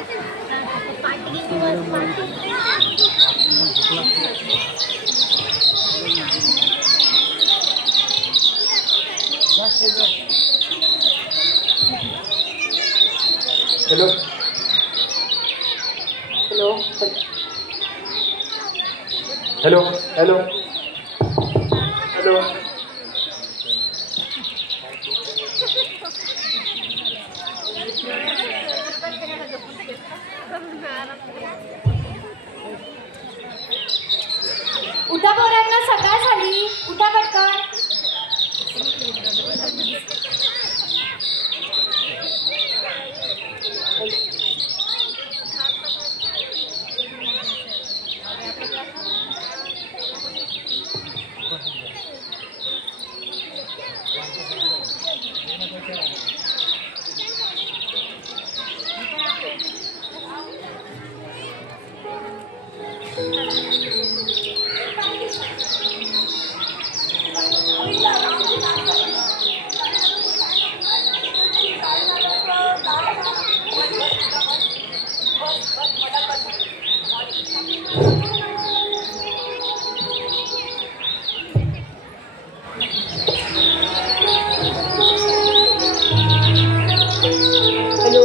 Hello hello hello hello hello उठा पोरांना, सकाळ झाली. उठा पटकन. हॅलो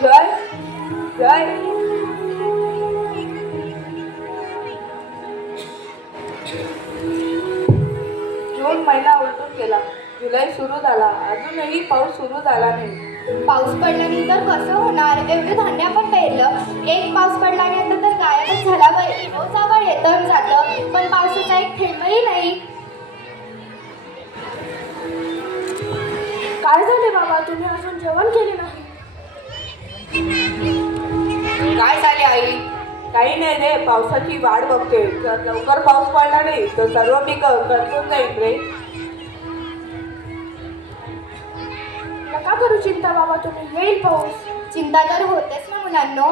जय जय जून महिना उलटून गेला, जुलै सुरू झाला, अजूनही पाऊस सुरू झाला नाही. पाऊस पडल्यानंतर कसं होणार? एवढं धान्य आपण पेरलं, एक पाऊस पडल्यानंतर तर गायबच झाला. पावसावर येतं जातं, पण पावसाचा एक थेंबही नाही. काय झाले बाबा, तुम्ही अजून जेवण केले नाही? काय झाले आई? काही नाही रे, पावसाची वाट बघते. जर लवकर पाऊस पडला नाही तर सर्व पिकं करपून जाईल रे. नका करू चिंता बाबा तुम्ही, येईल पाऊस. चिंता तर होतेच ना मुलांनो.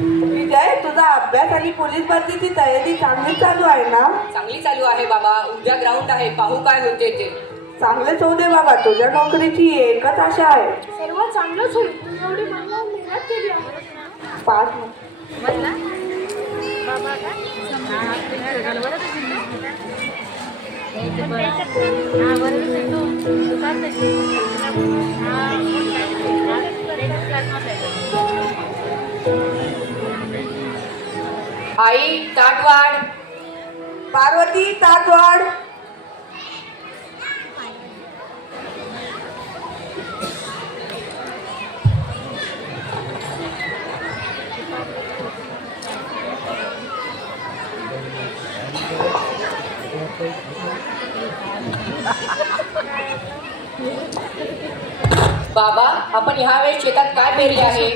विजय, तुझा अभ्यास आणि पोलीस भरतीची तयारी चांगली चालू आहे ना? चांगली चालू आहे बाबा. उद्या ग्राउंड आहे, पाहू काय होते ते. चांगलेच होऊ दे बाबा, तुझ्या नोकरीची एकच आशा आहे. सर्व चांगलंच होईल. तुम्ही एवढी मेहनत केली आहे. पाच आई ताट वाढ. पार्वती, ताट वाढ. बाबा, आपण ह्या वेळेस शेतात काय पेरले आहे?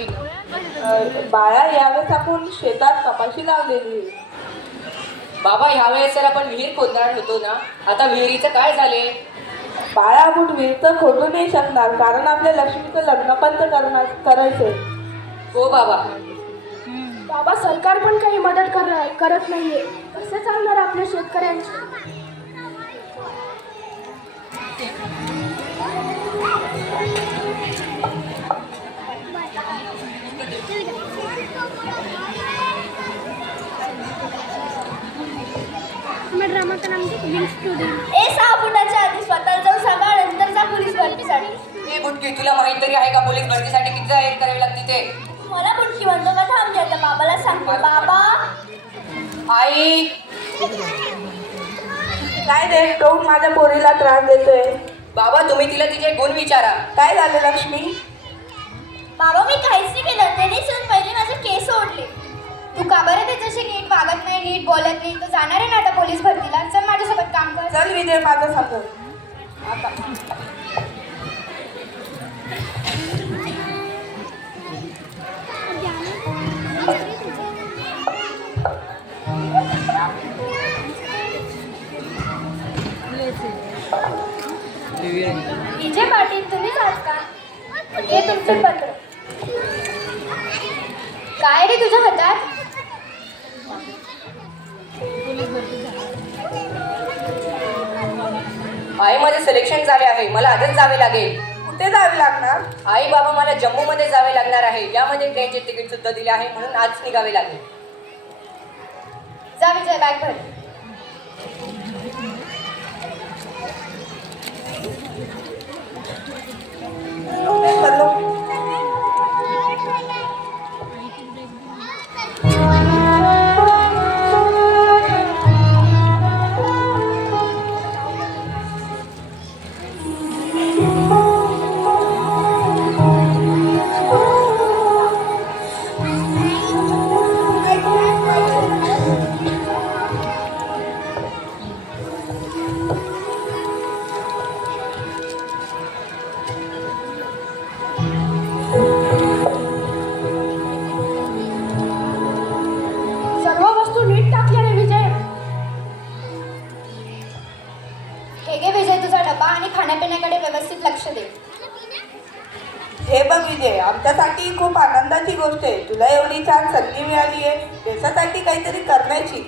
बाळा, यावेळेस आपण शेतात कपाशी लावलेली. बाबा, ह्या वेळेस तर आपण विहीर खोदणार होतो ना, आता विहिरीचं काय झाले? बाळा, आपण विहीर तर खोदू नाही शकणार, कारण आपल्या लक्ष्मीचं लग्न पण तर करायचंय. हो बाबा. बाबा, सरकार पण काही मदत करत नाहीये. कसं चालणार आपल्या शेतकऱ्यांची? ए 6 फुटाच्या आधी स्वतःला जाऊन सांगा, नंतर जा पोलीस भरतीसाठी. हे बुटकी, तुला माहित तरी आहे का पोलीस भरतीसाठी किती तयारी करावी लागते ते? मला बुटकी म्हणतो का? थांब द्या, बाबाला सांगतो. बाबा, आई, काय रे, काऊन माझ्या पोरीला त्रास देतोय? बाबा, तुम्ही तिला तिचे गुण विचारा. काय झालं लक्ष्मी? बाबा, मी काहीच नाही केलं. त्याने सण पहिले माझे केस ओढले. तू का बरं त्याच्याशी नीट वागत नाही, नीट बोलत नाही? तो जाणार आहे ना आता पोलीस भरतीला. चल माझ्यासोबत काम कर. चल विजय, माझं समज. आता विजय पाटील, तुम्हीच आहात का? हे तुमचे पत्र. काय रे तुझ्या हातात? आई माझे सिलेक्शन झाले आहे, मला आजच जावे लागेल. कुठे जावे लागणार? आई बाबा मला जम्मूमध्ये जावे लागणार आहे. यामध्ये ट्रेनचे तिकीट सुद्धा दिले आहे, म्हणून आज निघावे लागेल. जा विजय, बॅग भर. चलो. सर्व वस्तू नीट टाकल्या रे विजय. हे घे विजय तुझा डबा आणि खाण्यापिण्याकडे व्यवस्थित लक्ष दे. हे बघ विजय, आमच्यासाठी खूप आनंदाची गोष्ट आहे. तुला एवढी छान संधी मिळाली आहे देशासाठी काहीतरी करण्याची.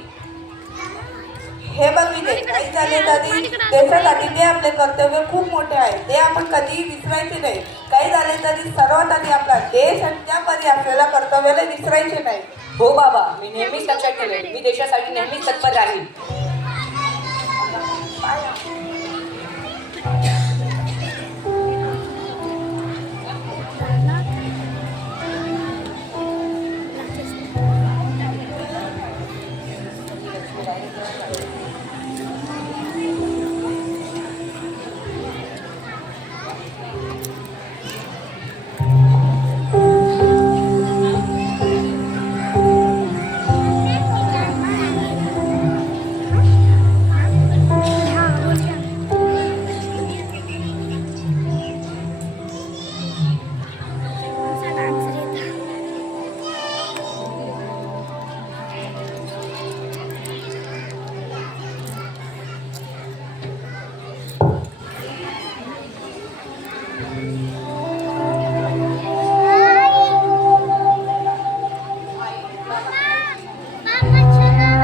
हे बघ विजय, काही झाले तरी देशासाठी ते आपले कर्तव्य खूप मोठे आहे, ते आपण कधीही विसरायचे नाही. काही झाले तरी सर्वात आधी आपला देश आणि त्यापरी असलेल्या कर्तव्याला विसरायचे नाही. हो बाबा, मी नेहमीच लक्षात ठेवेन. मी देशासाठी नेहमीच तत्पर राहील.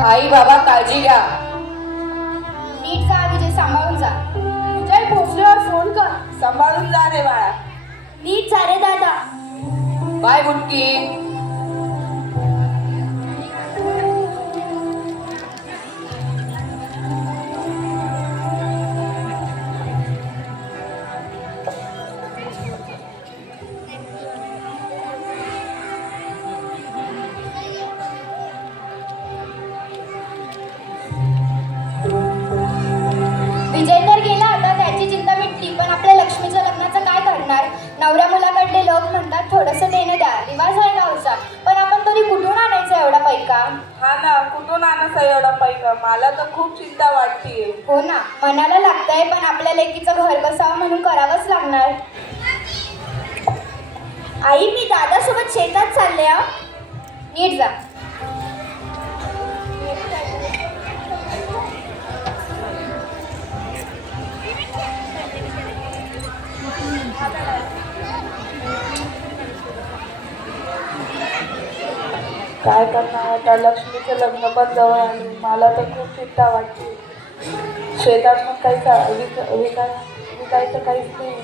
आई बाबा काळजी घ्या. नीट जा विजय, सांभाळून जा. विजय पोहोचल्यावर फोन कर. सांभाळून जा रे बाळा. नीट जा रे दादा. बाय बुटकी. विजय तर गेला, आता त्याची चिंता मिटली. पण आपल्या लक्ष्मीच्या लग्नाचं काय करणार? नवऱ्या मुलाकडले लोक म्हणतात थोडंसं देणं द्या, रिवाज आहे गावचा. पण आपण तरी कुठून आणायचं एवढा पैका? हा ना, कुठून आणायचा एवढा पैसा? मला तर खूप चिंता वाटतीये. हो ना, मनाला लागतंय, पण आपल्या लेकीचं घर बसावं म्हणून करावंच लागणार. आई, मी दादासोबत शेतात चालले. नीट जा. काय करणार आता? लक्ष्मीचं लग्न पण जवळ आणि मला तर खूप चिंता वाटते. शेतात मग काही विकायचं काहीच नाही.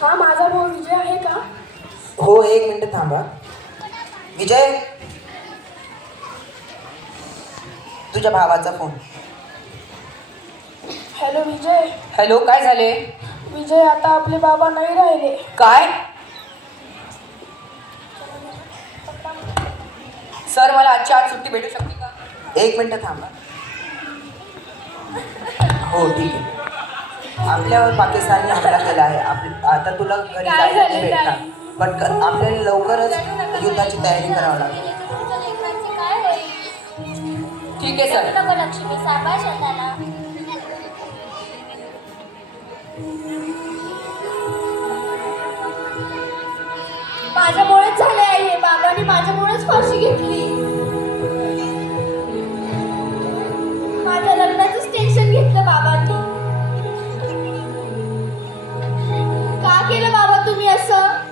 हा माझा भाऊ विजय आहे का? हो, एक मिनिट थांबा. विजय, तुझ्या भावाचा फोन. हॅलो विजय. हॅलो, काय झाले? विजय, आता आपले बाबा नाही राहिले. काय? सर, मला आजच्या आज सुट्टी भेटू शकते का? एक मिनिट थांबा. हो, ठीक आहे. आपल्यावर पाकिस्तानने हमला केला आहे. आता तुला घरी काय जायला झालं, भेटणार. ताई? पण आपल्याला लवकरच युद्धाची तयारी करावी लागेल. ठीक आहे सर. नको लक्ष्मी, सांभाळ स्वतःला. माझ्यामुळेच झाले आई, हे बाबांनी माझ्यामुळेच फाशी घेतली. माझ्या लग्नाचंच टेन्शन घेतलं बाबांनी. का केलं बाबा तुम्ही असं?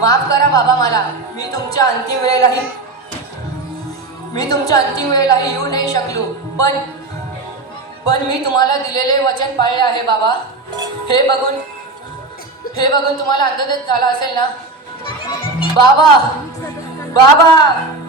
माफ करा बाबा मला. मी तुमच्या अंतिम वेळेलाही येऊ नाही शकलो. पण मी तुम्हाला दिलेले वचन पाळले आहे बाबा. हे बघून तुम्हाला आनंदच झाला असेल ना? बाबा, बाबा.